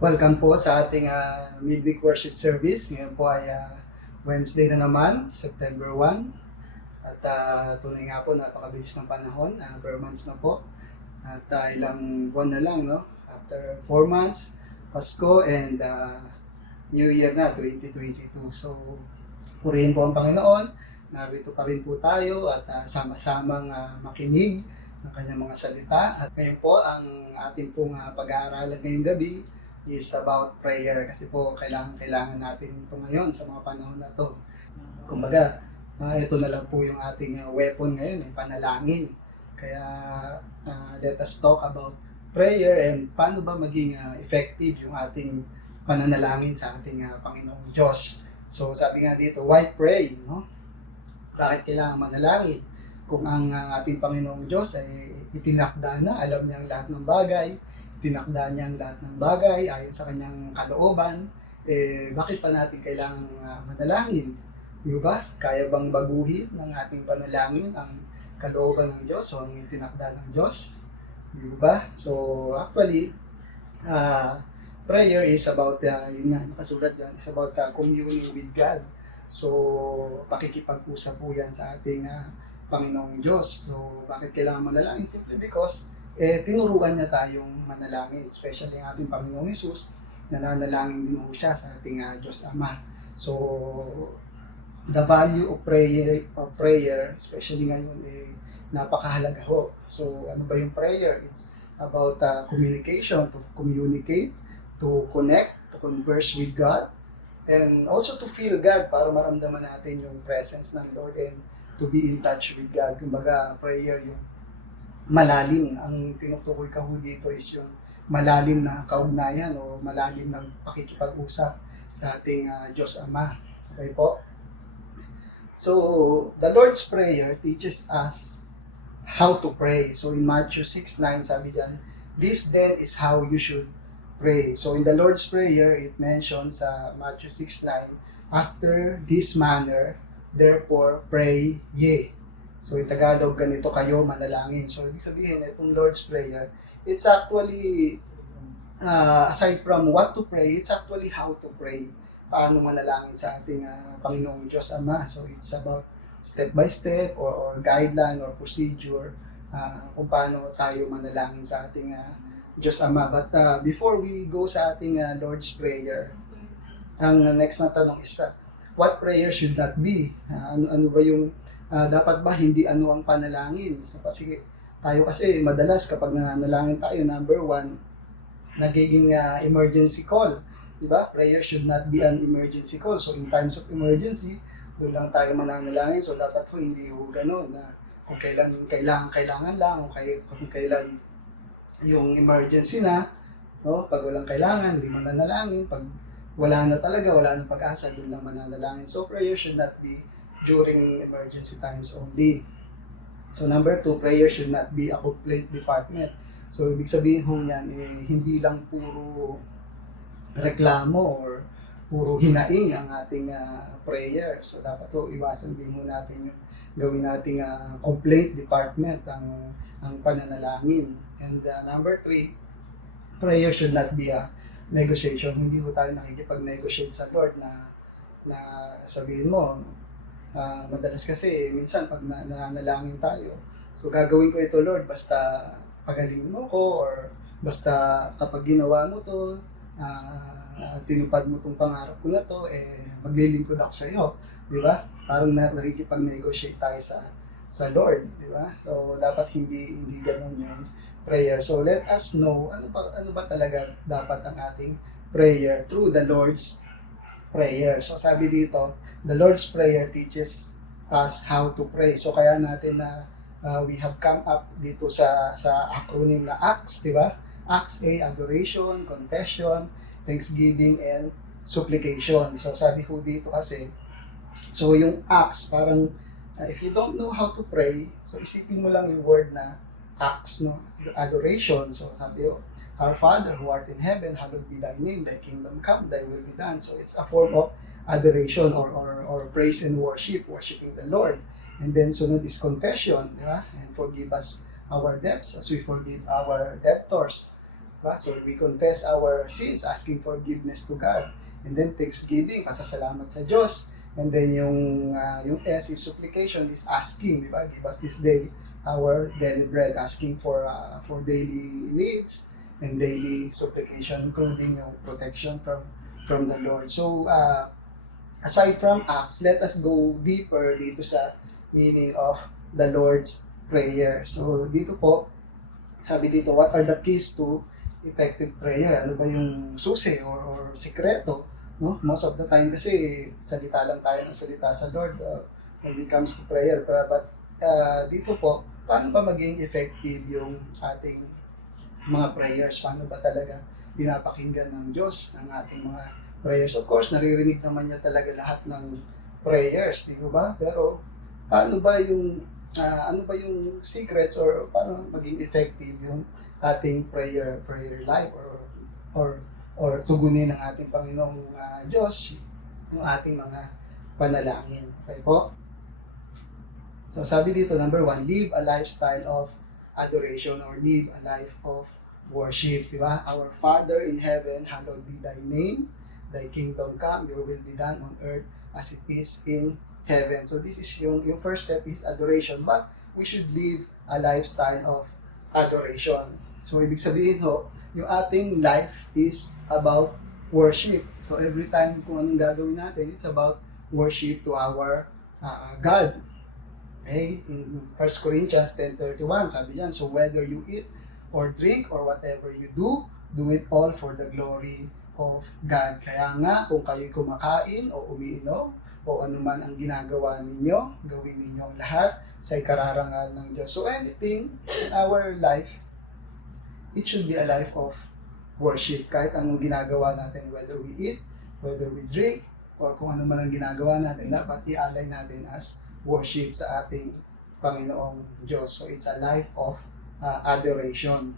Welcome po sa ating midweek worship service. Ngayon po ay Wednesday na naman, September 1. At tunay nga po, napakabilis ng panahon. Bare months na po. At ilang buwan na lang, no? After 4 months, Pasko and New Year na, 2022. So, purihin po ang Panginoon. Narito pa rin po tayo at sama-samang makinig ng kanyang mga salita. At ngayon po, ang ating pong pag-aaralan ngayong gabi is about prayer kasi po kailangan natin ito ngayon sa mga panahon na to. Kumbaga, ito na lang po yung ating weapon ngayon, panalangin. Kaya let us talk about prayer and paano ba maging effective yung ating pananalangin sa ating Panginoong Diyos. So sabi nga dito, why pray? No? Bakit kailangan manalangin? Kung ang ating Panginoong Diyos ay itinakda na, alam niya ang lahat ng bagay, tinakda niya ang lahat ng bagay ayon sa kanyang kalooban, bakit pa natin kailangang manalangin? Di ba? Kaya bang baguhin ng ating panalangin ang kalooban ng Diyos o ang itinakda ng Diyos? Di ba? So, actually, prayer is about, yun nga, nakasulat dyan, is about communing with God. So, pakikipag-usap po yan sa ating Panginoong Diyos. So, bakit kailangan manalangin? Simply because tinuruan niya tayong manalangin, especially ang ating Panginoong Hesus, nananalangin din po siya sa ating Diyos Ama. So, the value of prayer, especially ngayon, napakahalaga ho. So, ano ba yung prayer? It's about communication, to communicate, to connect, to converse with God, and also to feel God para maramdaman natin yung presence ng Lord and to be in touch with God. Kumbaga, prayer yung malalim. Ang tinutukoy ko dito is yung malalim na kaugnayan o malalim na pakikipag-usap sa ating Diyos Ama. Okay po? So, the Lord's Prayer teaches us how to pray. So, in Matthew 6:9, sabi dyan, this then is how you should pray. So, in the Lord's Prayer, it mentions sa Matthew 6:9, after this manner, therefore, pray ye. So, in Tagalog, ganito kayo manalangin. So, ibig sabihin, itong Lord's Prayer, it's actually, aside from what to pray, it's actually how to pray. Paano manalangin sa ating Panginoong Diyos Ama. So, it's about step by step or guideline or procedure kung paano tayo manalangin sa ating Diyos Ama. But before we go sa ating Lord's Prayer, ang next na tanong is, what prayer should that be? Ano ba yung dapat ba hindi ano ang panalangin? So, kasi tayo kasi madalas kapag nananalangin tayo, number one, nagiging emergency call. Diba? Prayer should not be an emergency call. So in times of emergency, doon lang tayo mananalangin. So dapat po hindi ho ganun na kung kailan kailangan lang, o kung kailan yung emergency na, no? Pag walang kailangan, hindi mananalangin. Pag wala na talaga, wala na pag-asa, doon lang mananalangin. So prayer should not be during emergency times only. So number 2, prayer should not be a complaint department. So ibig sabihin ho niyan, hindi lang puro reklamo or puro hinaing ang ating prayer. So dapat ho iwasan din ho natin yung gawin nating complaint department ang pananalangin. And number 3, prayer should not be a negotiation. Hindi ho tayo nakikipag-negotiate sa Lord na sabihin mo, madalas kasi minsan pag nanalangin tayo, so gagawin ko ito Lord basta pagalingin mo ko, or basta kapag ginawa mo to, tinupad mo tong pangarap ko na to, maglilingkod ako sa iyo, di ba? Parang nakikipag-negotiate tayo sa Lord, di ba? So dapat hindi ganoon yung prayer. So let us know ano ba talaga dapat ang ating prayer through the Lord's Prayer. So sabi dito, the Lord's Prayer teaches us how to pray. So kaya natin na we have come up dito sa acronym na ACTS, di ba? ACTS A, adoration, confession, thanksgiving, and supplication. So sabi ko dito kasi, so yung ACTS, parang if you don't know how to pray, so isipin mo lang yung word na ACTS, no? Adoration. So sabi ko, Our Father who art in heaven, hallowed be thy name, thy kingdom come, thy will be done. So it's a form of adoration or praise and worshiping the Lord. And then sunod is confession, di ba? And forgive us our debts as we forgive our debtors. Diba? So we confess our sins, asking forgiveness to God. And then thanksgiving, pasasalamat sa Diyos. And then yung S is supplication, is asking, di ba? Give us this day our daily bread, asking for daily needs and daily supplication, including yung protection from the Lord. So aside from acts, let us go deeper dito sa meaning of the Lord's Prayer. So dito po, sabi dito, what are the keys to effective prayer? Ano ba yung susi or sikreto? No? Most of the time kasi salita lang tayo ng salita sa Lord when it comes to prayer. But dito po, paano ba maging effective yung ating mga prayers? Paano ba talaga pinapakinggan ng Diyos ng ating mga prayers? Of course, naririnig naman niya talaga lahat ng prayers, di ba? Pero paano ba yung ano ba yung secrets or paano maging effective yung ating prayer life or tugunin ng ating Panginoong Diyos yung ating mga panalangin. Okay po? So sabi dito, number 1, live a lifestyle of adoration or live a life of worship. Diba? Our Father in heaven, hallowed be thy name. Thy kingdom come, your will be done on earth as it is in heaven. So this is yung first step is adoration, but we should live a lifestyle of adoration. So ibig sabihin ho, yung ating life is about worship. So every time kung anong gagawin natin, it's about worship to our God. Okay? In 1 Corinthians 10:31, sabi diyan, so whether you eat or drink or whatever you do it all for the glory of God. Kaya nga, kung kayo'y kumakain o umiinom, o anuman ang ginagawa ninyo, gawin ninyo ang lahat sa ikararangal ng Diyos. So anything in our life, it should be a life of worship. Kahit anong ginagawa natin, whether we eat, whether we drink, or kung ano man ang ginagawa natin, dapat i-alay natin as worship sa ating Panginoong Diyos. So it's a life of adoration.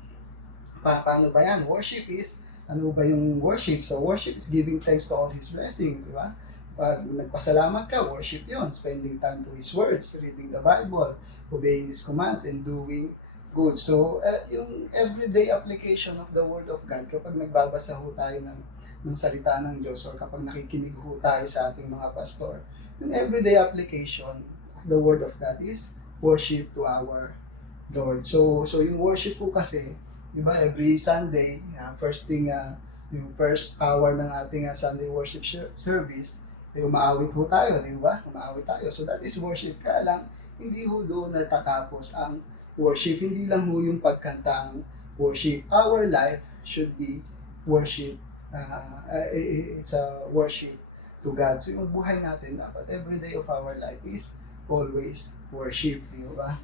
Paano ba yan? Worship is, ano ba yung worship? So worship is giving thanks to all His blessings, di ba? Pag nagpasalamat ka, worship yon, spending time to His words, reading the Bible, obeying His commands, and doing good. So, yung everyday application of the Word of God, kapag nagbabasa ho tayo ng salita ng Diyos, or kapag nakikinig ho tayo sa ating mga pastor, yung everyday application of the Word of God is worship to our Lord. So yung worship po kasi, di ba, every Sunday, first thing, yung first hour ng ating Sunday worship service, umaawit ho tayo, di ba? Umaawit tayo. So that is worship. Kaya lang, hindi ho doon natatapos ang worship. Hindi lang ho yung pagkantang worship. Our life should be worship. It's a worship to God. So yung buhay natin, dapat every day of our life is always worship. Di ba?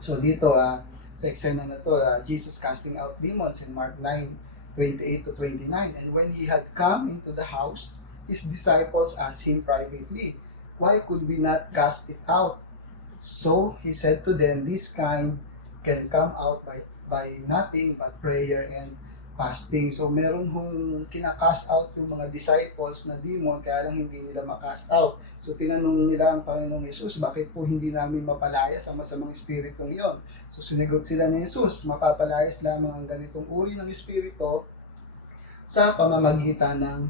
So dito, sa eksena na to, Jesus casting out demons in Mark 9:28-29. And when He had come into the house, His disciples asked Him privately, why could we not cast it out? So He said to them, this kind can come out by nothing but prayer and fasting. So meron hong kinakast out yung mga disciples na demon, kaya lang hindi nila makast out. So tinanong nila ang Panginoong Yesus, bakit po hindi namin mapalayas ang masamang espiritong yon? So sinagot sila ni Yesus, mapapalayas lamang ang ganitong uri ng espiritu sa pamamagitan ng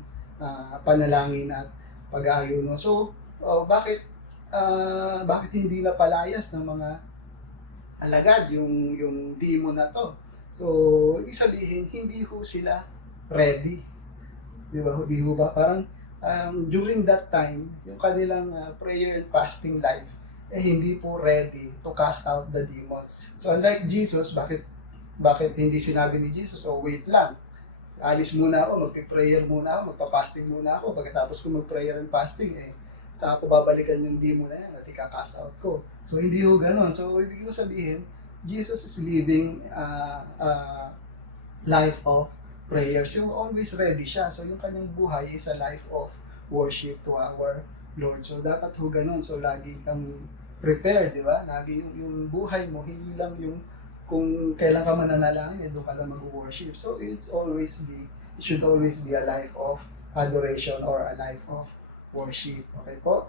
panalangin at pag-aayuno. So, bakit hindi napalayas ng mga alagad yung demon na to? So, ibig sabihin, hindi ho sila ready. Di ba? Di ho ba? Parang during that time, yung kanilang prayer and fasting life, hindi po ready to cast out the demons. So, unlike Jesus, bakit hindi sinabi ni Jesus, wait lang, alis muna ako, magpiprayer muna ako, magpa-fasting muna ako, pagkatapos ko mag-prayer and fasting, saan ko babalikan yung demon na yan at ika-cast out ko. So, hindi ho ganun. So, ibig ko sabihin, Jesus is living life of prayer. So, always ready siya. So, yung kanyang buhay is a life of worship to our Lord. So, dapat ho ganun. So, lagi kang prepared, di ba? Lagi yung buhay mo, hindi lang yung kung kailan ka mananalangin, doon ka lang mag-worship. So, it should always be a life of adoration or a life of worship. Okay po?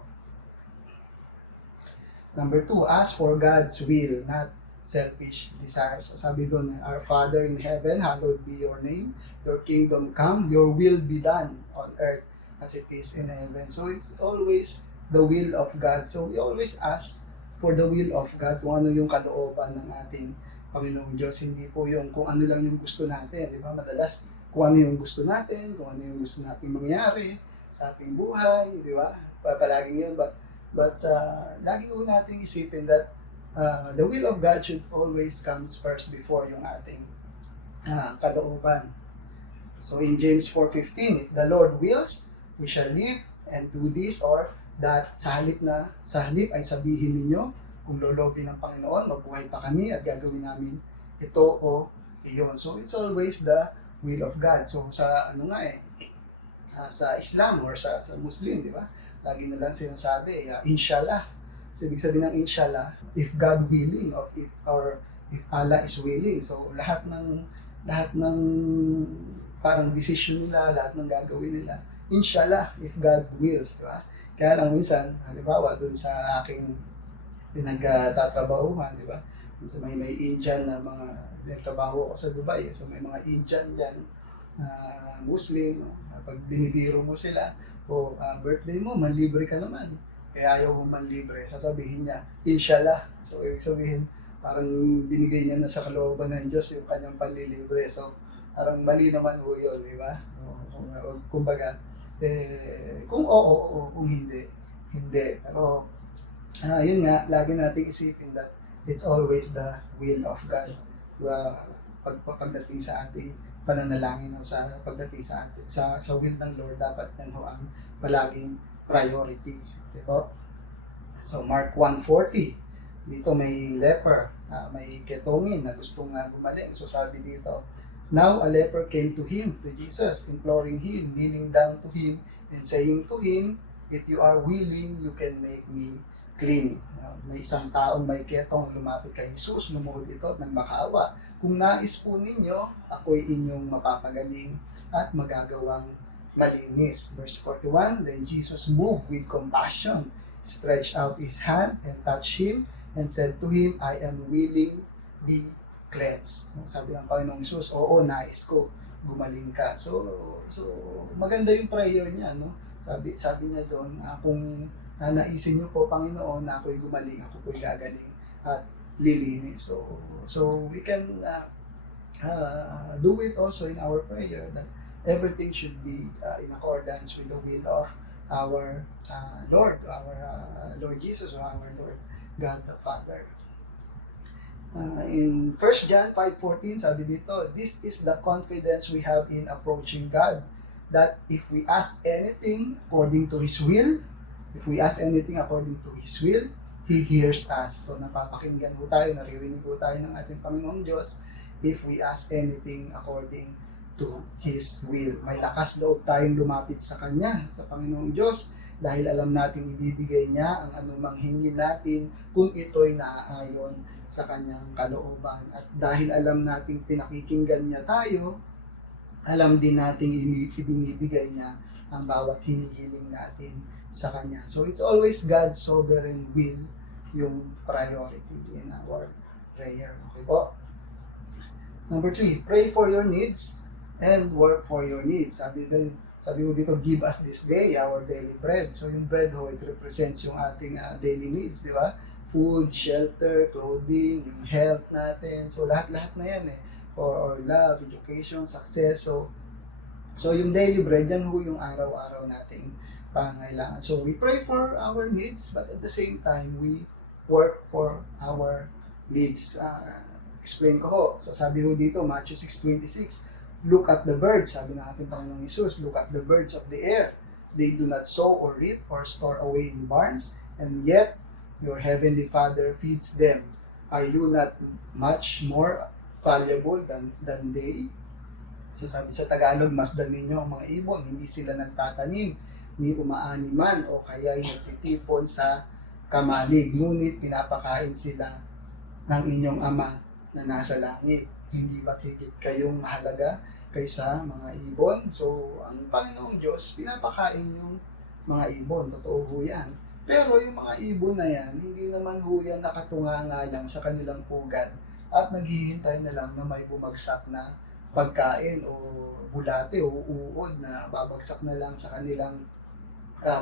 Number 2, ask for God's will, not selfish desires. So sabi doon, Our Father in heaven, hallowed be your name. Your kingdom come, your will be done on earth as it is in heaven. So it's always the will of God. So we always ask for the will of God, kung ano yung kalooban ng ating Panginoong Diyos. Hindi po yung kung ano lang yung gusto natin. Di ba? Madalas, kung ano yung gusto natin, kung ano yung gusto natin mangyari sa ating buhay, di ba? Palaging yun. But lagi po natin isipin that the will of God should always comes first before yung ating kalooban. So in James 4:15, if the Lord wills, we shall live and do this or that. Sa halip ay sabihin ninyo, kung lolobin ng Panginoon, mabuhay pa kami at gagawin namin ito o iyon. So it's always the will of God. So sa sa Islam or sa Muslim, di ba? Lagi na lang sinasabi, inshallah. So ibig sabihin ng inshallah, if God willing or if Allah is willing. So lahat ng parang decision nila, lahat ng gagawin nila, inshallah, if God wills, di ba? Kaya lang minsan, halimbawa, dun sa aking pinagtatrabahuhan, di ba? So may Indian na mga nagtrabaho ako sa Dubai. So may mga Indian dyan, Muslim, pag binibiro mo sila, birthday mo, manlibre ka naman. Kaya ayaw mo manlibre, sasabihin niya, inshallah. So ibig sabihin, parang binigay niya na sa kalooban ng Diyos yung kanyang panlilibre. So parang mali naman ho yun, di ba? Kumbaga, kung oo, kung hindi. Pero, yun nga, lagi nating isipin that it's always the will of God. Pagdating sa ating pananalangin o sa pagdating sa ating, sa will ng Lord, dapat yan ho ang palaging priority. Diba? So, Mark 1:40, dito may leper, may ketongin na gustong gumaling. So, sabi dito, now a leper came to Jesus, imploring him, kneeling down to him, and saying to him, if you are willing, you can make me clean. May isang taong may ketong lumapit kay Jesus, lumuhod ito at nagmakaawa. Kung nais po ninyo, ako'y inyong mapapagaling at magagawang malinis. Verse 41, then Jesus moved with compassion, stretched out his hand and touched him, and said to him, I am willing, be cleanse. Sabi ng Panginoong Jesus, oo, nais ko, gumaling ka. So maganda yung prayer niya, no? Sabi niya doon, kung nanaisin niyo po, Panginoon, na ako'y gumaling, ako po'y gagaling at lilinis. So we can do it also in our prayer that everything should be in accordance with the will of our Lord, Lord Jesus, or our Lord God the Father. In 1 John 5:14, sabi dito, this is the confidence we have in approaching God, that if we ask anything according to His will, He hears us. So napapakinggan ho tayo, naririnig ho tayo ng ating Panginoong Diyos if we ask anything according to His will. May lakas loob tayong lumapit sa Kanya, sa Panginoong Diyos, dahil alam natin ibibigay niya ang anumang hingin natin kung ito'y naaayon sa kanyang kalooban. At dahil alam nating pinakikinggan niya tayo, alam din nating ibinibigay niya ang bawat hinihiling natin sa kanya. So it's always God's sovereign will yung priority in our prayer. Okay po? Number 3, pray for your needs and work for your needs. Sabi ko dito, give us this day our daily bread. So yung bread ho, it represents yung ating daily needs, di ba? Food, shelter, clothing, yung health natin. So lahat na yan or love, education, success. So yung daily bread, yan ho yung araw-araw nating pangailangan. So we pray for our needs, but at the same time, we work for our needs. Explain ko ho. So sabi ho dito, Matthew 6:26, look at the birds. Sabi ng ating Panginoong Hesus, look at the birds of the air. They do not sow or reap or store away in barns, and yet your heavenly Father feeds them. Are you not much more valuable than they? So sabi sa Tagalog, masdan ninyo ang mga ibon, hindi sila nagtatanim, ni umaani man o kaya nagtitipon sa kamalig, ngunit pinapakain sila ng inyong Ama na nasa langit. Hindi ba't higit kayong mahalaga kaysa mga ibon? So ang Panginoong Diyos, pinapakain yung mga ibon. Totoo ho yan. Pero yung mga ibon na yan, hindi naman ho yan nakatunganga lang sa kanilang pugad at naghihintay na lang na may bumagsak na pagkain o bulate o uod na babagsak na lang sa kanilang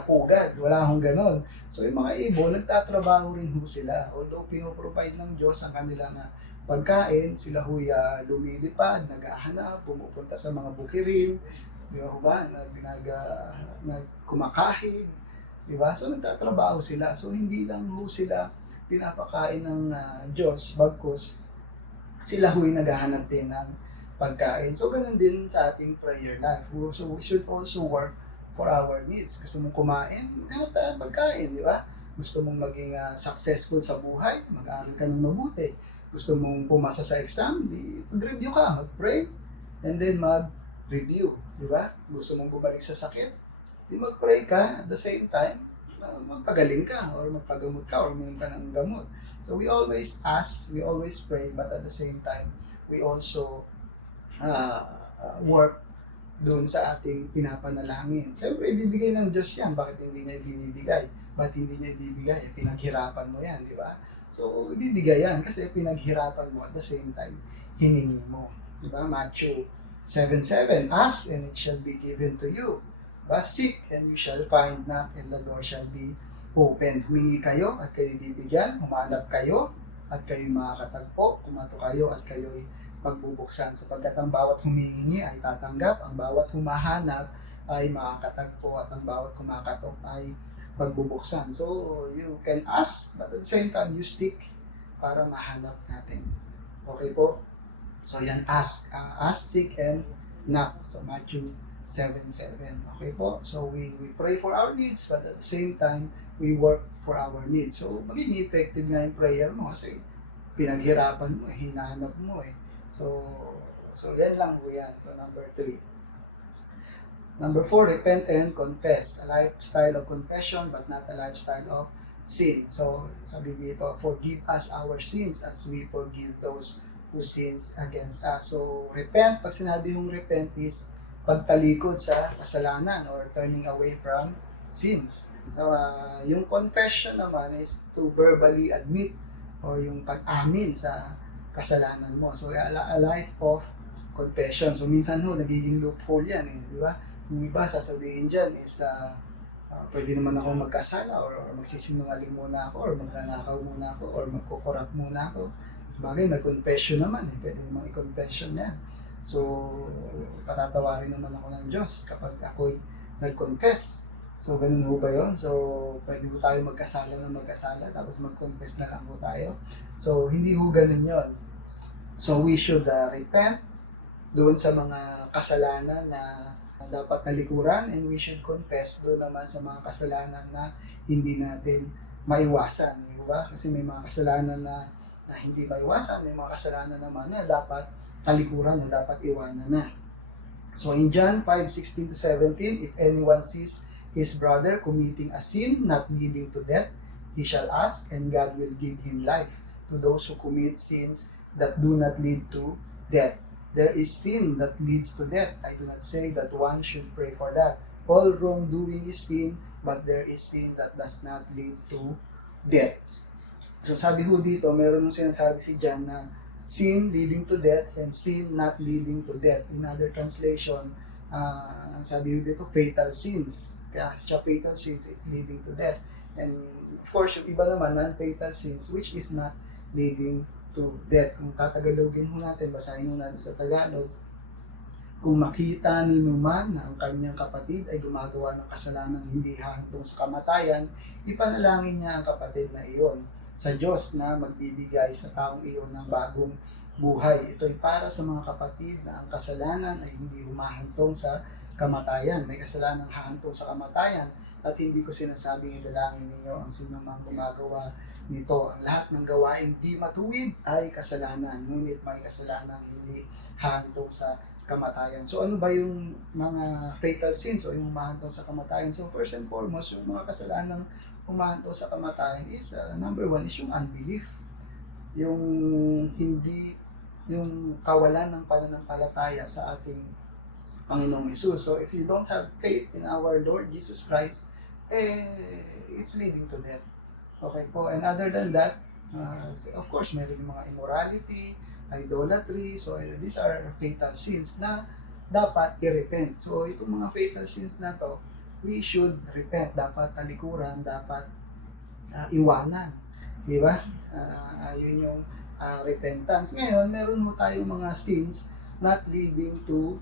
pugad. Wala hong ganon. So yung mga ibon, nagtatrabaho rin ho sila. Although pinoprovide ng Diyos ang kanilang pagkain, sila ho'y lumilipad, naghahanap, pumupunta sa mga bukirin, di ba ho ba, kumakain, di ba? So nagtatrabaho sila. So hindi lang ho sila pinapakain ng Diyos, bagkus sila ho'y naghahanap din ng pagkain. So ganun din sa ating prayer life. So we should also work for our needs. Gusto mong kumain, maghanap tayo ng pagkain, di ba? Gusto mong maging successful sa buhay, mag-aaral ka ng mabuti. Gusto mong pumasa sa exam, di mag-review ka, mag-pray, and then mag-review, di ba? Gusto mong bumalik sa sakit, di mag-pray ka, at the same time, magpagaling ka, or magpagamot ka, or uminom ka ng gamot. So we always ask, we always pray, but at the same time, we also work doon sa ating pinapanalangin. Siyempre, ibibigay ng Diyos yan. Bakit hindi niya ibinibigay? Bakit hindi niya ibibigay? Pinaghirapan mo yan, di ba? So, ibibigay yan kasi pinaghirapan mo at the same time, hiningi mo. Di ba? Matthew 7:7, ask and it shall be given to you. Diba? Seek and you shall find, knock and the door shall be opened. Humingi kayo at kayo bibigyan, humanap kayo at kayo makakatagpo, kumato kayo at kayo'y pagbubuksan, sapagkat ang bawat humihingi ay tatanggap, ang bawat humahanap ay makakatagpo, at ang bawat kumakatok ay pagbubuksan. So, you can ask, but at the same time, you seek para mahanap natin. Okay po? So, yan, ask, seek, and knock. So, Matthew 7:7. Okay po? So, we pray for our needs, but at the same time, we work for our needs. So, magiging effective nga yung prayer mo kasi pinaghirapan mo, hinahanap mo So yan lang po yan. So number 3. Number 4, repent and confess. A lifestyle of confession but not a lifestyle of sin. So sabi dito, forgive us our sins as we forgive those who sins against us. So repent, pag sinabi yung repent is pagtalikod sa kasalanan or turning away from sins. So yung confession naman is to verbally admit or yung pag-amin sa kasalanan mo. So, a life of confession. So, minsan ho, nagiging loophole yan di ba? Yung iba, sasabihin dyan is, pwede naman ako magkasala or magsisinungaling muna ako or magnanakaw muna ako or magkukorap muna ako. Bagay, may confession naman pwede naman i-confession yan. So, patatawarin naman ako ng Diyos kapag ako'y nag-confess. So, ganun ho ba yun? So, pwede ho tayo magkasala tapos mag-confess na lang ho tayo. So, hindi ho ganun yun. So, we should repent doon sa mga kasalanan na dapat nalikuran, and we should confess doon naman sa mga kasalanan na hindi natin maiwasan. Diba? Kasi may mga kasalanan na hindi maiwasan, may mga kasalanan naman na dapat talikuran, na dapat iwanan na. So, in John 5:16-17, if anyone sees his brother committing a sin not leading to death, he shall ask, and God will give him life. To those who commit sins that do not lead to death. There is sin that leads to death. I do not say that one should pray for that. All wrongdoing is sin, but there is sin that does not lead to death. So sabi ho dito, meron nung sinasabi si John na sin leading to death and sin not leading to death. In other translation, ang sabi ho dito, fatal sins. Kaya siya fatal sins, it's leading to death. And of course, yung iba naman, non-fatal sins, which is not leading to death. Kung tatagalogin ho natin, basahin ho natin sa Tagalog, kung makita ni Numan na ang kanyang kapatid ay gumagawa ng kasalanang hindi hahantong sa kamatayan, ipanalangin niya ang kapatid na iyon sa Diyos na magbibigay sa taong iyon ng bagong buhay. Ito ay para sa mga kapatid na ang kasalanan ay hindi humahantong sa kamatayan. May kasalanang hahantong sa kamatayan at hindi ko sinasabing idalangin ninyo ang sino mang gumagawa nito. Ang lahat ng gawaing di matuwid ay kasalanan, ngunit may kasalanang hindi hahantong sa kamatayan. So ano ba yung mga fatal sins o yung humahantong sa kamatayan? So first and foremost, yung mga kasalanang humahantong sa kamatayan is number 1 is yung unbelief. Yung hindi, yung kawalan ng pananampalataya sa ating Panginoong Jesus. So if you don't have faith in our Lord Jesus Christ, it's leading to death. Okay po, and other than that, of course, meron yung mga immorality, idolatry, so these are fatal sins na dapat i-repent. So itong mga fatal sins na to, we should repent, dapat talikuran, dapat iwanan. Di ba? Yun yung repentance. Ngayon, meron mo tayong mga sins not leading to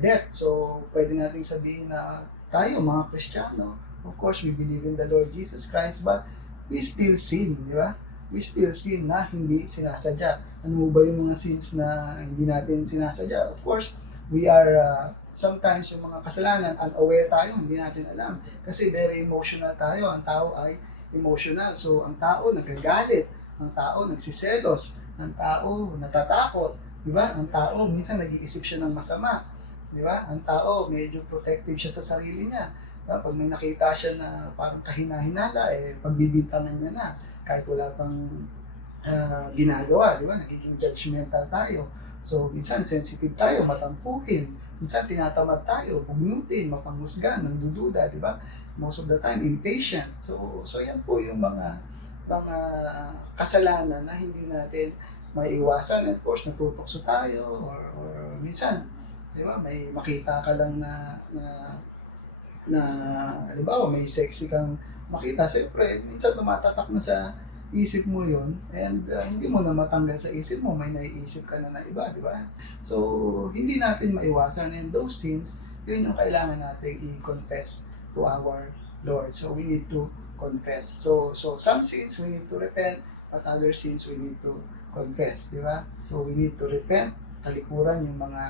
death. So, pwede nating sabihin na tayo, mga Kristiyano, of course, we believe in the Lord Jesus Christ, but we still sin, di ba? We still sin na hindi sinasadya. Ano ba yung mga sins na hindi natin sinasadya? Of course, we are, sometimes yung mga kasalanan, unaware tayo, hindi natin alam. Kasi very emotional tayo. Ang tao ay emotional. So, ang tao nagagalit, ang tao nagsiselos, ang tao natatakot, di ba? Ang tao minsan nag-iisip siya ng masama, di ba? Ang tao medyo protective siya sa sarili niya. Diba? Pag may nakita siya na parang kahina-hinala, pagbibintangan niya na kahit wala pang ginagawa, di ba? Nagiging judgmental tayo. So, minsan sensitive tayo, matampuhin. Minsan tinatamad tayo, pugnutin, mapanghusgan, nagdududa, di ba? Most of the time, impatient. So yan po yung mga kasalanan na hindi natin maiiwasan. And of course, natutokso tayo or minsan, di ba, may makita ka lang na halimbawa, may sexy kang makita. Siyempre, minsan tumatatak na sa isip mo yon and hindi mo na matanggal sa isip mo, may naiisip ka na iba, di ba? So, hindi natin maiwasan. And those sins, yun yung kailangan natin i-confess to our Lord. So we need to confess. So some sins we need to repent, but other sins we need to confess, di ba? So we need to repent, talikuran yung mga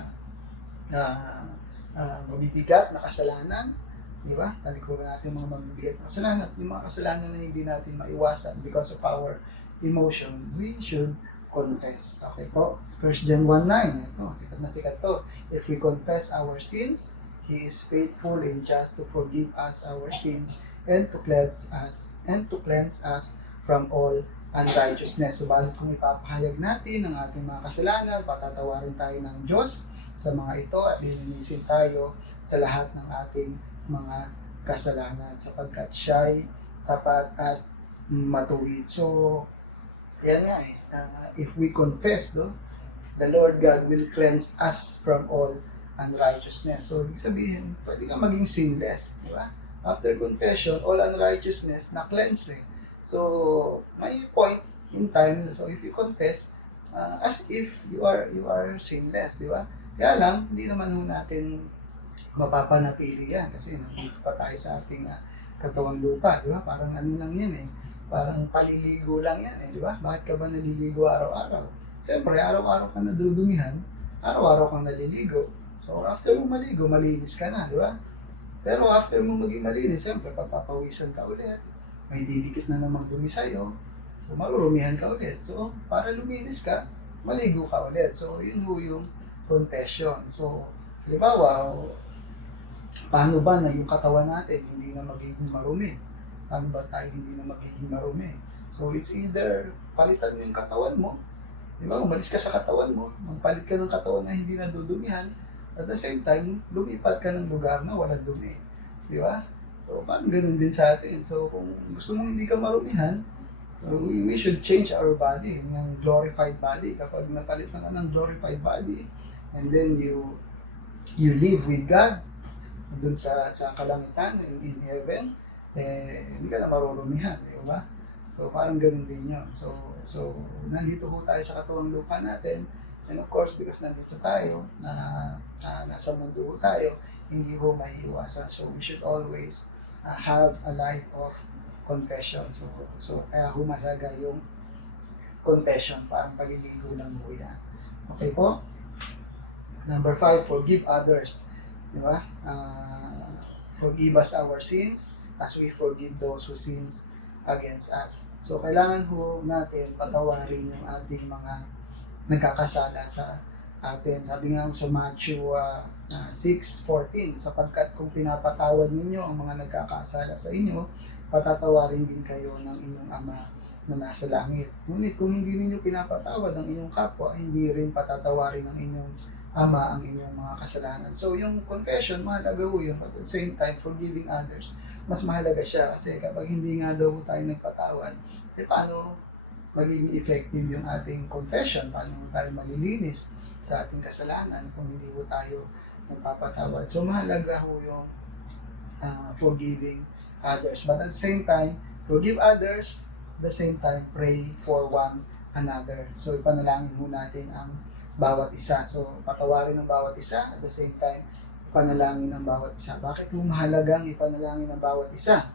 mabibigat na kasalanan, di ba? Talikuran natin yung mga mabibigat na kasalanan, yung mga kasalanan na hindi natin maiwasan because of our emotion, we should confess. Okay po? 1 John 1:9, ito, sikat na sikat to. If we confess our sins, He is faithful and just to forgive us our sins and to cleanse us from all unrighteousness. Subalit kung ipapahayag natin ang ating mga kasalanan, patatawarin tayo ng Diyos sa mga ito at lilinisin tayo sa lahat ng ating mga kasalanan sapagkat siya'y tapat at matuwid. So, yan nga if we confess, the Lord God will cleanse us from all unrighteousness. So, ibig sabihin, pwede ka maging sinless, di ba? After confession, all unrighteousness na-cleanse So, may point in time, so if you confess, as if you are sinless, di ba? Kaya lang, hindi naman natin mapapanatili yan kasi nandito pa tayo sa ating katawang lupa, di ba? Parang ano lang yan parang paliligo lang yan di ba? Bakit ka ba naliligo araw-araw? Siyempre, araw-araw ka nadudumihan, araw-araw kang naliligo. So, after mo maligo, malinis ka na, di ba? Pero after mo maging malinis, siyempre, papapawisan ka ulit. May didikit na namang dumi sa'yo. So, marurumihan ka ulit. So, para luminis ka, maligo ka ulit. So, yun yung confession. So, halimbawa, paano ba na yung katawan natin hindi na magiging marumi? Paano ba tayo hindi na magiging marumi? So, it's either palitan mo yung katawan mo, di ba? Umalis ka sa katawan mo, magpalit ka ng katawan na hindi nadudumihan, at the same time, lumipat ka ng lugar na walang dumi. Di ba? So, parang ganun din sa atin. So, kung gusto mong hindi ka marumihan, so we should change our body, yung glorified body. Kapag napalit na ka ng glorified body, and then you live with God, dun sa kalangitan, in heaven, hindi ka na marurumihan. Di ba? So, parang ganun din yun. So, nandito po tayo sa katawang lupa natin, and of course, because nandito tayo, nasa mundo tayo, hindi ho maiiwasan. So, we should always have a life of confession. So kaya humalaga yung confession, parang paliligo lang po yan. Okay po? Number 5, forgive others. Di ba? Forgive us our sins as we forgive those who sins against us. So, kailangan ho natin patawarin yung ating mga nagkakasala sa atin. Sabi nga sa Matthew 6:14, sapagkat kung pinapatawad ninyo ang mga nagkakasala sa inyo, patatawarin din kayo ng inyong Ama na nasa langit. Ngunit kung hindi ninyo pinapatawad ang inyong kapwa, hindi rin patatawarin ng inyong Ama ang inyong mga kasalanan. So, yung confession, mahalaga ho yun. But at the same time, forgiving others, mas mahalaga siya. Kasi kapag hindi nga daw tayo nagpatawad, paano magiging effective yung ating confession? Paano tayo malilinis sa ating kasalanan kung hindi po tayo nagpapatawad? So mahalaga ho yung forgiving others. But at the same time, forgive others, at the same time, pray for one another. So ipanalangin ho natin ang bawat isa. So patawarin ng bawat isa, at the same time, ipanalangin ng bawat isa. Bakit ho mahalagang ipanalangin ng bawat isa?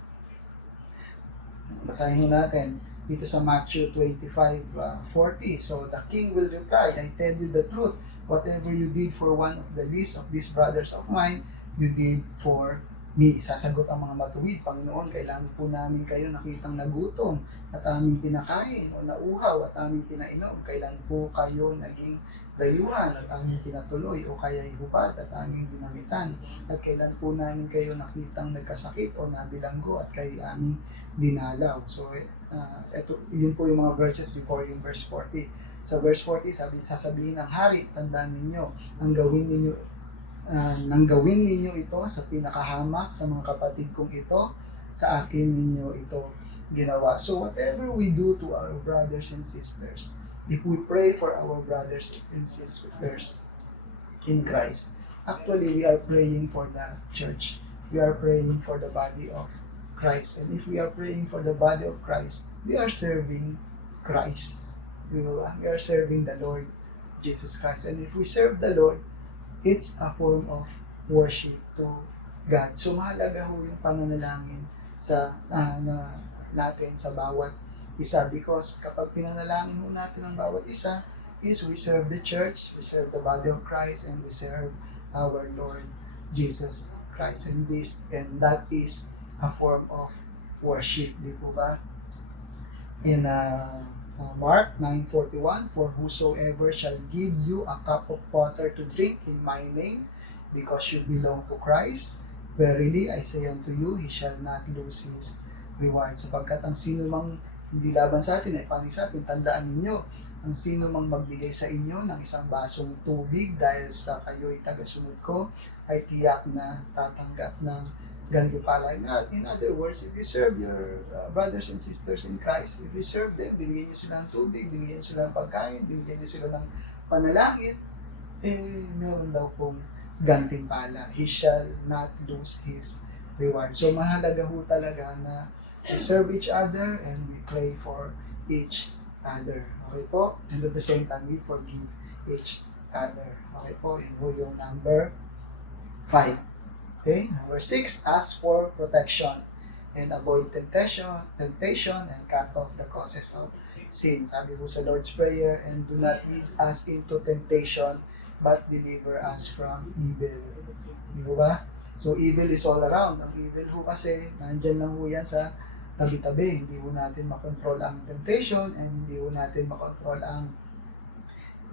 Basahin ho natin dito sa Matthew 25:40. So the king will reply, I tell you the truth, whatever you did for one of the least of these brothers of mine, you did for me. Sasagot ang mga matuwid, Panginoon, kailangan po namin kayo nakitang nagutom at aming pinakain o nauhaw at aming pinainom. Kailan po kayo naging dayuhan at aming pinatuloy o kaya hubad at aming dinamitan. At kailan po namin kayo nakitang nagkasakit o nabilanggo at kayo aming dinalaw. So, yun po yung mga verses before yung verse 40. Sa verse 40, sasabihin ng hari, tandaan ninyo, ang gawin ninyo nang gawin ninyo ito sa pinakahamak sa mga kapatid kong ito, sa akin ninyo ito ginawa. So whatever we do to our brothers and sisters, if we pray for our brothers and sisters in Christ, actually we are praying for the church. We are praying for the body of Christ. And if we are praying for the body of Christ, we are serving Christ. We are serving the Lord Jesus Christ. And if we serve the Lord, it's a form of worship to God. So mahalaga ho yung pananalangin sa natin sa bawat isa, because kapag pinanalangin ho natin ang bawat isa, is we serve the church, we serve the body of Christ, and we serve our Lord Jesus Christ. And that is a form of worship, di po ba? In Mark 9:41, for whosoever shall give you a cup of water to drink in my name, because you belong to Christ, verily I say unto you, he shall not lose his reward. Sapagkat ang sino mang hindi laban sa atin ay panig sa atin, tandaan ninyo, ang sino mang magbigay sa inyo ng isang basong tubig dahil sa kayo'y tagasunod ko, ay tiyak na tatanggap ng gantimpala. In other words, if you serve your brothers and sisters in Christ, if you serve them, binigyan nyo sila ng tubig, binigyan nyo sila ng pagkain, binigyan nyo sila ng panalangin, meron daw pong gantimpala. He shall not lose his reward. So mahalaga ho talaga na we serve each other and we pray for each other. Okay po? And at the same time, we forgive each other. Okay po? Yun ho yung number 5. Okay, number 6, ask for protection and avoid temptation and cut off the causes of sin. Sabi ko sa Lord's Prayer, and do not lead us into temptation, but deliver us from evil. Di ba? So evil is all around. Ang evil ho kasi, nandyan lang ho yan sa tabi-tabi. Hindi ho natin makontrol ang temptation and hindi ho natin makontrol ang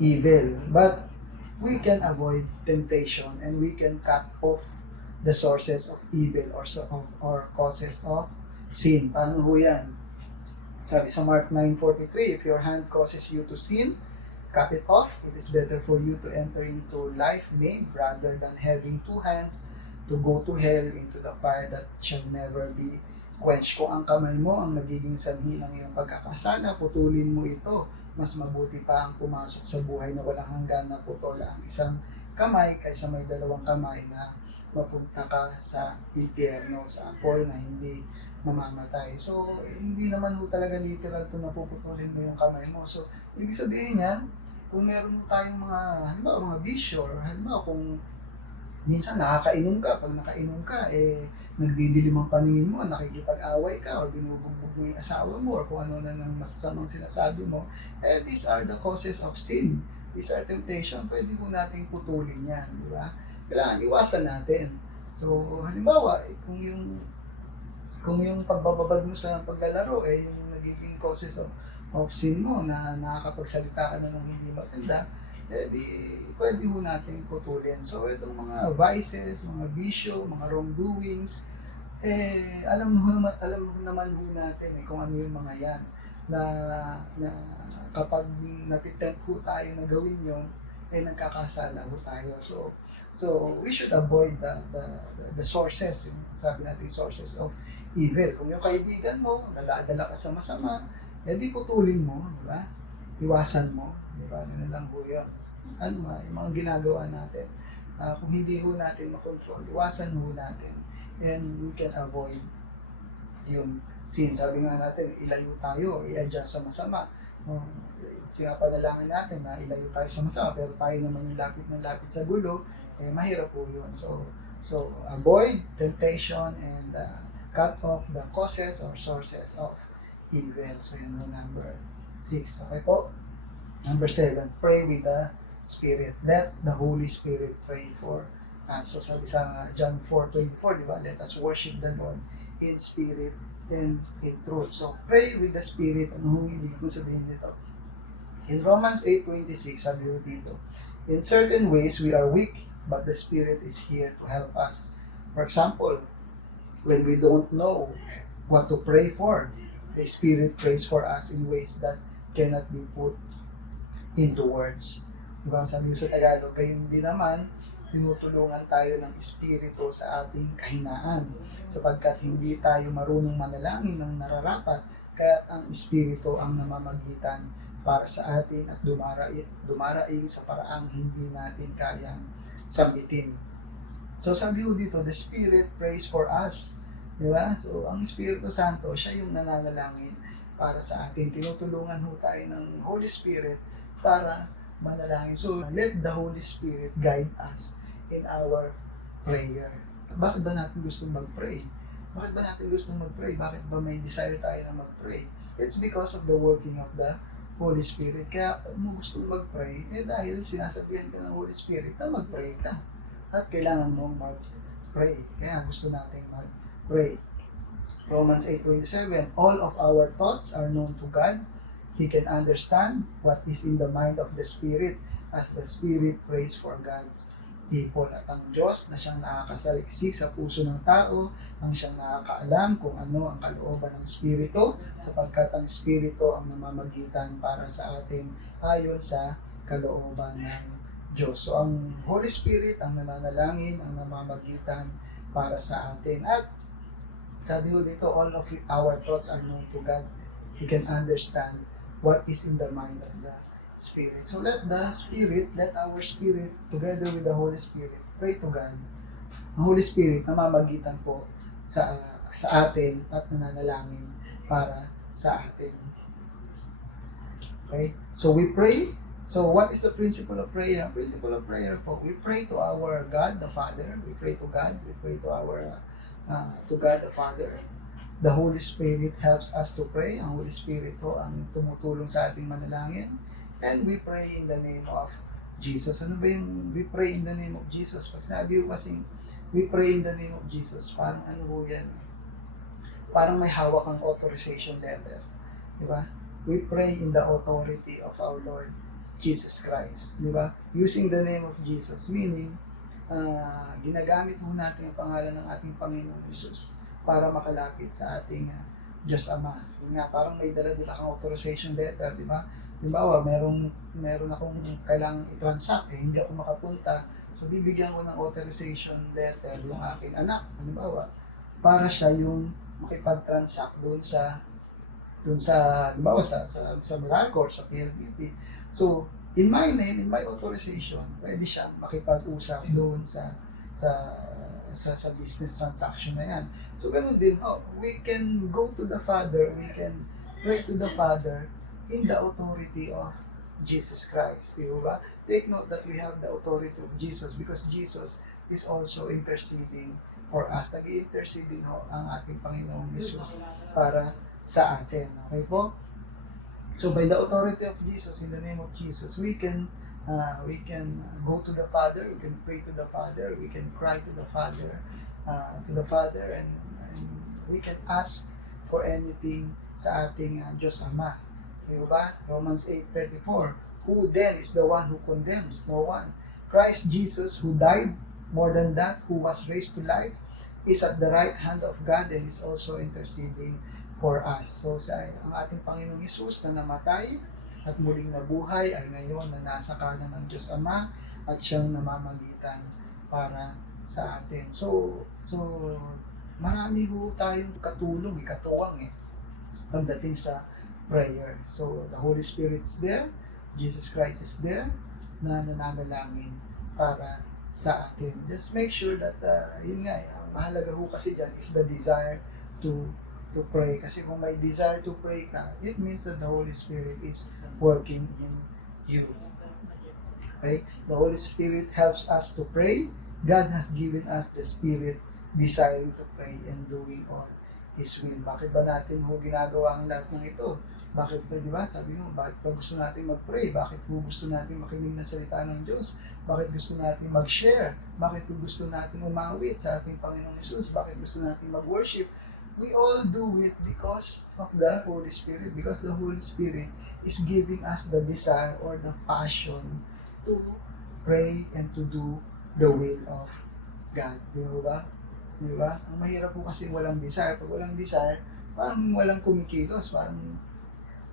evil. But we can avoid temptation and we can cut off the sources of evil or causes of sin. Paano ho yan? Sabi sa Mark 9:43, if your hand causes you to sin, cut it off. It is better for you to enter into life maimed rather than having two hands to go to hell, into the fire that shall never be quenched. Kung ang kamay mo ang nagiging sanhi ng iyong pagkakasala, putulin mo ito. Mas mabuti pa ang pumasok sa buhay na walang hanggan na putol ang isang kamay kaysa may dalawang kamay na mapunta ka sa impyerno, sa apoy na hindi mamamatay. So, hindi naman ho talaga literal to na puputulin mo yung kamay mo. So, ibig sabihin yan, kung meron tayong mga, halimbawa mga bisyo, or halimbawa kung minsan nakakainom ka, pag nakainom ka, nagdidilim ang paningin mo, nakikipag-away ka, or binubugbog mo yung asawa mo, or kung ano na ng masasamang sinasabi mo, these are the causes of sin. These are temptation. Pwede ko nating putulin yan, di ba? Kailangan iwasan natin. So, halimbawa, kung yung pagbababad mo sa paglalaro, yung nagiging causes of sin mo, na nakakapagsalita ka na ng hindi maganda, di pwede ho natin putulin. So, itong mga vices, mga bisyo, mga wrongdoings, alam naman ho natin kung ano yung mga yan, na kapag natitempt ho tayo na gawin yon, nagkakasala ho tayo. So we should avoid the sources, yung sabi natin, sources of evil. Kung yung kaibigan mo, dala ka sa masama, di putulin mo, di ba? Iwasan mo, di ba? Ganun lang ho yun. Yung mga ginagawa natin. Kung hindi ho natin makontrol, iwasan ho natin. And we can avoid yung sin. Sabi nga natin, ilayo tayo, i-adjust sa masama. Pinapanalangin natin na ilayo tayo sa masama, pero tayo naman yung lapit sa gulo, mahirap po yun. So avoid temptation and cut off the causes or sources of evil. So yun, number 6. Okay po? Number 7, pray with the Spirit. Let the Holy Spirit pray for us. So sabi sa John 4:24, di ba? Let us worship the Lord in spirit and in truth. So pray with the Spirit. Ano yung ibig ko sabihin nito? In Romans 8:26, sabi ko dito, in certain ways we are weak, but the Spirit is here to help us. For example, when we don't know what to pray for, the Spirit prays for us in ways that cannot be put into words. Diba? Sabi ko sa Tagalog, gayon din naman, tinutulungan tayo ng Espiritu sa ating kahinaan, sapagkat hindi tayo marunong manalangin ng nararapat, kaya ang Espiritu ang namamagitan para sa atin at dumaraing sa paraang hindi natin kayang sambitin. So sabi ko dito, the Spirit prays for us. Diba? So ang Espiritu Santo, siya yung nananalangin para sa atin. Tinutulungan ho tayo ng Holy Spirit para manalangin. So let the Holy Spirit guide us in our prayer. Bakit ba natin gustong mag-pray? Bakit ba natin gustong mag-pray? Bakit ba may desire tayo na mag-pray? It's because of the working of the Holy Spirit. Kaya mo gustong mag-pray, dahil sinasabihan ka ng Holy Spirit na mag-pray ka. At kailangan mong mag-pray. Kaya gusto natin mag-pray. Romans 8:27, all of our thoughts are known to God. He can understand what is in the mind of the Spirit as the Spirit prays for God's people. At ang Diyos na siyang nakakasaliksik sa puso ng tao, ang siyang nakakaalam kung ano ang kalooban ng Espiritu, sapagkat ang Espiritu ang namamagitan para sa atin ayon sa kalooban ng Diyos. So ang Holy Spirit ang nananalangin, ang namamagitan para sa atin. At sabi ko dito, all of our thoughts are known to God. He can understand what is in the mind of the Spirit. So let our Spirit, together with the Holy Spirit, pray to God. Ang Holy Spirit namamagitan po sa atin at nananalangin para sa atin. Okay? So we pray. So what is the principle of prayer? Ang principle of prayer po, we pray to our God the Father. We pray to God. We pray to God the Father. The Holy Spirit helps us to pray. Ang Holy Spirit ho ang tumutulong sa ating manalangin. And we pray in the name of Jesus. Ano ba yung we pray in the name of Jesus? Pag sinabi ko kasing we pray in the name of Jesus, parang ano ho yan? Parang may hawak ang authorization letter. Diba? We pray in the authority of our Lord Jesus Christ. Diba? Using the name of Jesus, meaning ginagamit ho natin ang pangalan ng ating Panginoong Jesus para makalapit sa ating Diyos Ama. Yun nga, parang may dala-dala kang authorization letter, di ba? Halimbawa, meron akong kailangang i-transact, hindi ako makapunta. So, bibigyan ko ng authorization letter yung aking anak, halimbawa, para siya yung makipag-transact doon sa halimbawa, sa Meralco or sa PLDT. So, in my name, in my authorization, pwede siyang makipag-usap doon sa business transaction na yan. So, ganun din, we can go to the Father, we can pray to the Father in the authority of Jesus Christ. Diba? Take note that we have the authority of Jesus because Jesus is also interceding for us. Nag-i-intercede din ang ating Panginoong Jesus para sa atin. Okay po? So, by the authority of Jesus, in the name of Jesus, we can go to the Father, we can pray to the Father, we can cry to the Father, and we can ask for anything sa ating Diyos Ama. Diba? Romans 8:34, who then is the one who condemns? No one. Christ Jesus, who died, more than that, who was raised to life, is at the right hand of God and is also interceding for us. So ang ating Panginoong Jesus na namatay at muling nabuhay ay ngayon na nasa kanan ng Diyos Ama at siyang namamagitan para sa atin. So marami ho tayong katulong, katuwang pagdating sa prayer. So, the Holy Spirit is there, Jesus Christ is there, na nananalangin para sa atin. Just make sure that, yun nga, ang mahalaga ho kasi dyan is the desire to pray. Kasi kung may desire to pray ka, it means that the Holy Spirit is working in you. Okay? The Holy Spirit helps us to pray. God has given us the Spirit desiring to pray and doing all His will. Bakit ba natin ginagawa ang lahat ng ito? Bakit ba, di ba? Sabi mo, bakit ba gusto natin mag-pray? Bakit gusto natin makinig ng salita ng Diyos? Bakit gusto natin mag-share? Bakit gusto natin umawit sa ating Panginoong Hesus? Bakit gusto natin mag-worship? We all do it because of the Holy Spirit. Because the Holy Spirit is giving us the desire or the passion to pray and to do the will of God. Di ba? Diba? Ang mahirap po kasi walang desire. Pag walang desire, parang walang kumikilos. Parang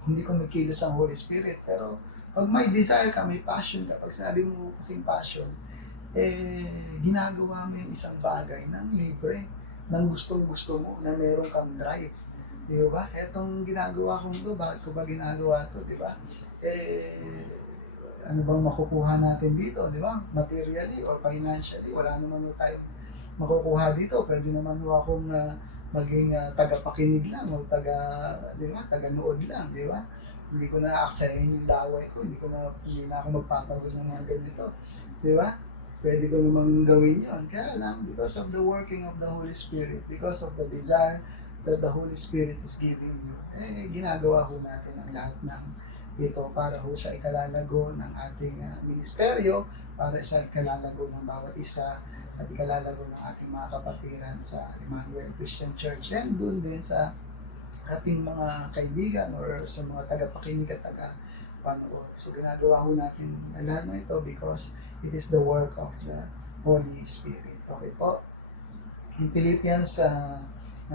hindi kumikilos ang Holy Spirit. Pero pag may desire ka, may passion ka, pag sinabi mo kasing passion, ginagawa mo yung isang bagay ng libre, ng gustong-gusto mo, na meron kang drive. Di ba? Etong ginagawa kong to, bakit ko ba ginagawa to? Di ba? Ano bang makukuha natin dito? Di ba? Materially or financially, wala naman tayong makukuha dito. Pwede naman akong maging tagapakinig lang o taga-nood lang, di ba? Hindi ko na aksayahin yung laway ko, hindi na ako magpapagod ng mga ganito, di ba? Pwede ko namang gawin yon. Kaya lang, because of the working of the Holy Spirit, because of the desire that the Holy Spirit is giving you, ginagawa ho natin ang lahat ng ito para ho sa ikalalago ng ating ministeryo, para sa ikalalago ng bawat isa, at ikalalago ng ating mga kapatiran sa Emmanuel Christian Church, and doon din sa ating mga kaibigan or sa mga tagapakinig at tagapanood. So ginagawa ho natin lahat ng ito because it is the work of the Holy Spirit. Okay po? In Philippians 2:13,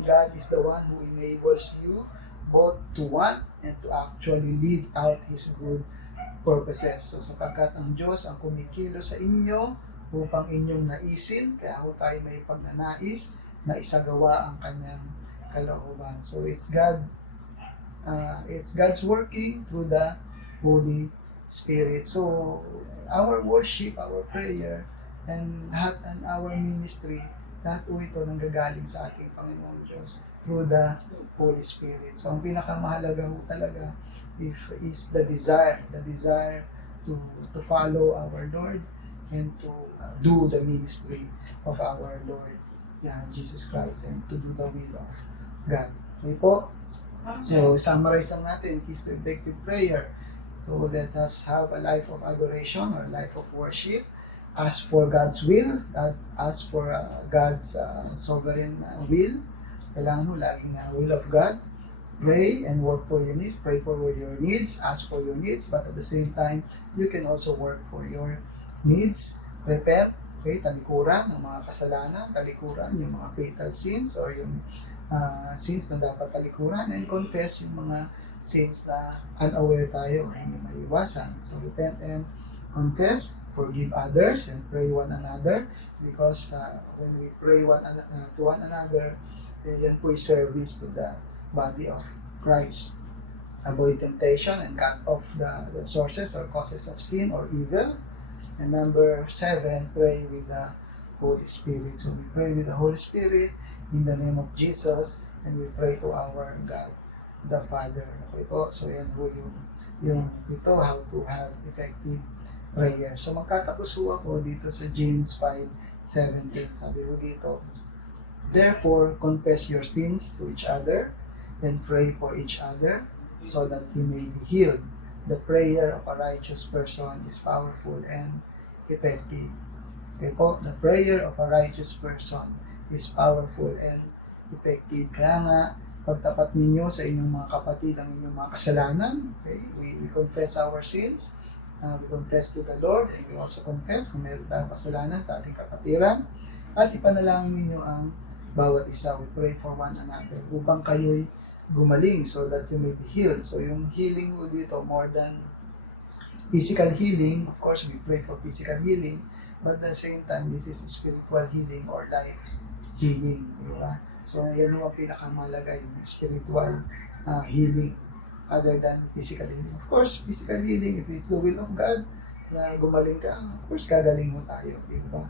God is the one who enables you both to want and to actually live out His good purposes. So sapagkat ang Diyos ang kumikilos sa inyo upang inyong naisin, kaya ako tayo may pagnanais na isagawa ang kanyang kalooban. So it's God's working through the Holy Spirit. So our worship, our prayer, and our ministry, lahat po ito nanggagaling sa ating Panginoong Diyos through the Holy Spirit. So ang pinakamahalaga po talaga is the desire to follow our Lord and to do the ministry of our Lord Jesus Christ, and to do the will of God. Okay po? So, summarize lang natin, keys to effective prayer. So, let us have a life of adoration or life of worship. Ask for God's will, ask for God's sovereign will. Kailangan mo laging will of God. Pray and work for your needs. Pray for your needs, ask for your needs, but at the same time, you can also work for your needs. Repent, okay, talikuran ng mga kasalanan, talikuran yung mga fatal sins or yung sins na dapat talikuran, and confess yung mga sins na unaware tayo, hindi maiwasan. So repent and confess, forgive others, and pray one another, because when we pray to one another, yan po is service to the body of Christ. Avoid temptation and cut off the sources or causes of sin or evil. And number 7, pray with the Holy Spirit. So we pray with the Holy Spirit in the name of Jesus, and we pray to our God, the Father. Okay po? So yan po yung ito, how to have effective prayer. So magtatapos po ako dito sa James 5:17. Sabi ko dito, therefore, confess your sins to each other and pray for each other so that you may be healed. The prayer of a righteous person is powerful and effective. Okay po, the prayer of a righteous person is powerful and effective. Kaya nga, pagtapat ninyo sa inyong mga kapatid ang inyong mga kasalanan, okay? We confess our sins, we confess to the Lord, and we also confess kung meron tayong kasalanan sa ating kapatiran, at ipanalangin ninyo ang bawat isa. We pray for one another upang kayo'y gumaling so that you may be healed. So yung healing mo dito, more than physical healing, of course, we pray for physical healing, but at the same time, this is spiritual healing or life healing, di ba? So, yan ang pinakamalaga, yung spiritual healing other than physical healing. Of course, physical healing, if it's the will of God, na gumaling ka, of course, gagaling mo tayo, di ba?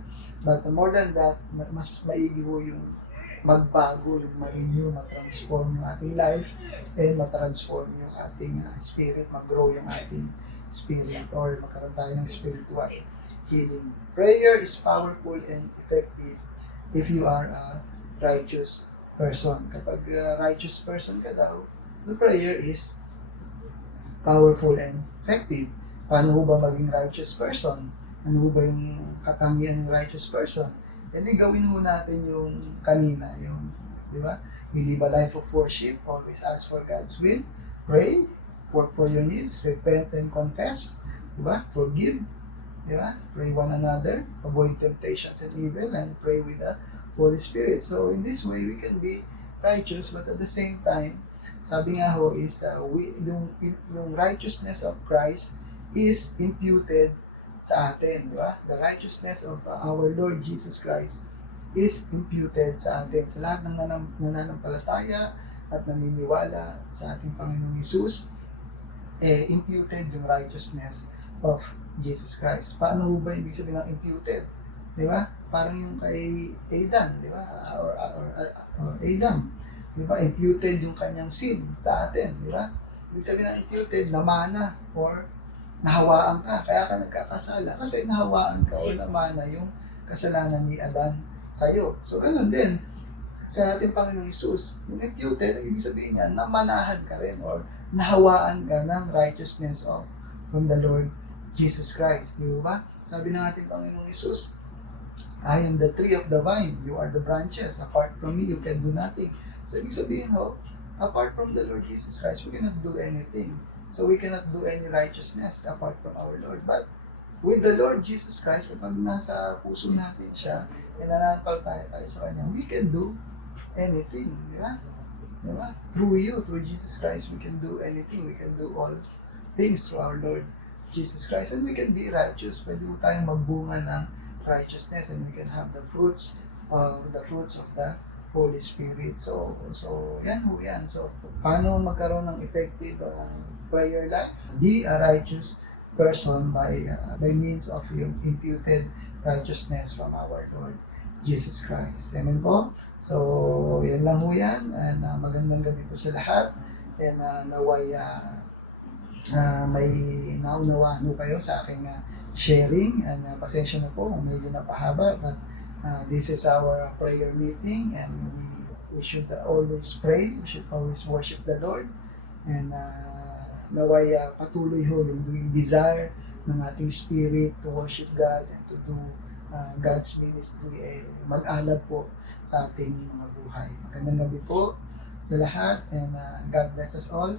But more than that, mas maigi ho yung magbago, yung ma-renew, ma-transform yung ating life, and ma-transform yung ating spirit, mag-grow yung ating spirit, or magkaroon tayo ng spiritual healing. Prayer is powerful and effective if you are a righteous person. Kapag righteous person ka daw, the prayer is powerful and effective. Paano ho ba maging righteous person? Ano ho ba yung katangian ng righteous person? Hindi gawin ho natin yung kanina, yung, di ba? We live a life of worship, always ask for God's will, pray, work for your needs, repent and confess, di ba? Forgive, di ba? Pray one another, avoid temptations and evil, and pray with the Holy Spirit. So in this way, we can be righteous, but at the same time, sabi nga ho is, yung righteousness of Christ is imputed sa atin, di ba? The righteousness of our Lord Jesus Christ is imputed sa atin. Sa lahat ng nananampalataya at naniniwala sa ating Panginoong Hesus, imputed yung righteousness of Jesus Christ. Paano ba ibig sabihin ng imputed? Di ba? Parang yung kay Adam, di ba? Or Adam. Di ba? Imputed yung kanyang sin sa atin, di ba? Ibig sabihin ng imputed, namana or nahawaan ka, kaya ka nagkakasala. Kasi nahawaan ka o namana yung kasalanan ni Adan sa'yo. So, ganun din. Sa ating Panginoong Hesus, yung imputed, ibig sabihin niya, namanahan ka rin or nahawaan ka ng righteousness from the Lord Jesus Christ. Di ba? Sabi ng ating Panginoong Hesus, I am the tree of the vine, you are the branches. Apart from me, you can do nothing. So, ibig sabihin apart from the Lord Jesus Christ, we cannot do anything. So we cannot do any righteousness apart from our Lord. But with the Lord Jesus Christ, kapag nasa puso natin siya, and nananampalataya tayo sa Kanya, we can do anything. Di ba? Di ba? Through you, through Jesus Christ, we can do anything. We can do all things through our Lord Jesus Christ. And we can be righteous. Pwede po tayong magbunga ng righteousness, and we can have the fruits of the Holy Spirit. So yan ho yan. So, paano magkaroon ng effective prayer life? Be a righteous person by means of yung imputed righteousness from our Lord Jesus Christ. Amen po? So, yan lang ho yan. And magandang gabi po sa lahat. And naway may naunawaan ho kayo sa aking sharing. And pasensya na po kung medyo napahaba. But this is our prayer meeting, and we should always pray. We should always worship the Lord. And naway patuloy ho yung desire ng ating spirit to worship God and to do God's ministry, mag-alab po sa ating mga buhay. Magandang gabi po sa lahat, and God bless us all.